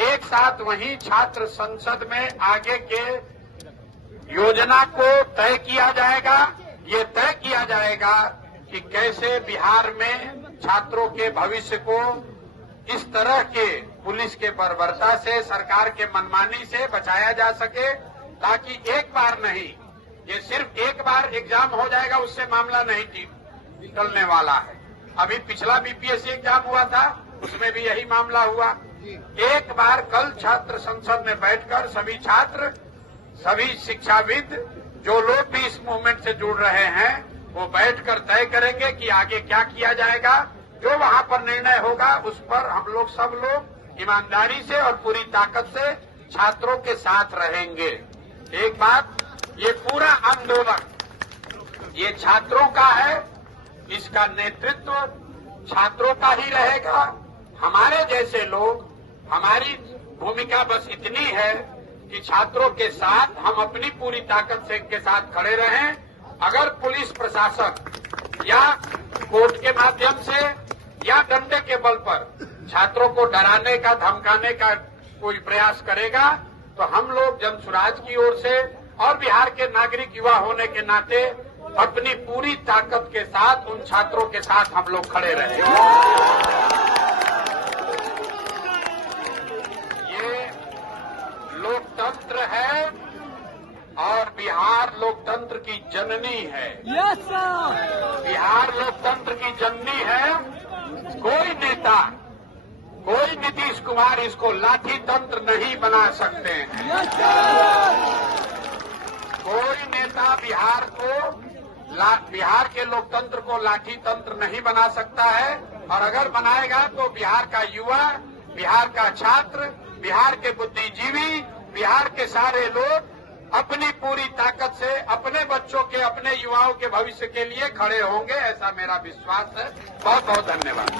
एक साथ वहीं छात्र संसद में आगे के योजना को तय किया जाएगा। ये तय किया जाएगा कि कैसे बिहार में छात्रों के भविष्य को इस तरह के पुलिस के बर्बरता से, सरकार के मनमानी से बचाया जा सके, ताकि एक बार नहीं, ये सिर्फ एक बार एग्जाम हो जाएगा उससे मामला नहीं निकलने वाला है। अभी पिछला बीपीएससी एग्जाम हुआ था, उसमें भी यही मामला हुआ। एक बार कल छात्र संसद में बैठकर सभी छात्र, सभी शिक्षाविद, जो लोग भी इस मूवमेंट से जुड़ रहे हैं, वो बैठकर तय करेंगे कि आगे क्या किया जाएगा। जो वहां पर निर्णय होगा उस पर हम लोग सब लोग ईमानदारी से और पूरी ताकत से छात्रों के साथ रहेंगे। एक बात, ये पूरा आंदोलन ये छात्रों का है, इसका नेतृत्व छात्रों का ही रहेगा। हमारे जैसे लोग, हमारी भूमिका बस इतनी है कि छात्रों के साथ हम अपनी पूरी ताकत से इनके साथ खड़े रहें। अगर पुलिस प्रशासन या कोर्ट के माध्यम से या डंडे के बल पर छात्रों को डराने का, धमकाने का कोई प्रयास करेगा, तो हम लोग जनसुराज की ओर से और बिहार के नागरिक युवा होने के नाते अपनी पूरी ताकत के साथ उन छात्रों के साथ हम लोग खड़े रहेंगे। ये लोकतंत्र है और बिहार लोकतंत्र की जननी है। Yes sir. बिहार लोकतंत्र की जननी है। कोई नेता, कोई नीतीश कुमार इसको लाठी तंत्र नहीं बना सकते हैं। Yes sir. कोई नेता बिहार के लोकतंत्र को लाठी तंत्र नहीं बना सकता है। और अगर बनाएगा तो बिहार का युवा, बिहार का छात्र, बिहार के बुद्धिजीवी, बिहार के सारे लोग अपनी पूरी ताकत से अपने बच्चों के, अपने युवाओं के भविष्य के लिए खड़े होंगे, ऐसा मेरा विश्वास है। बहुत बहुत धन्यवाद।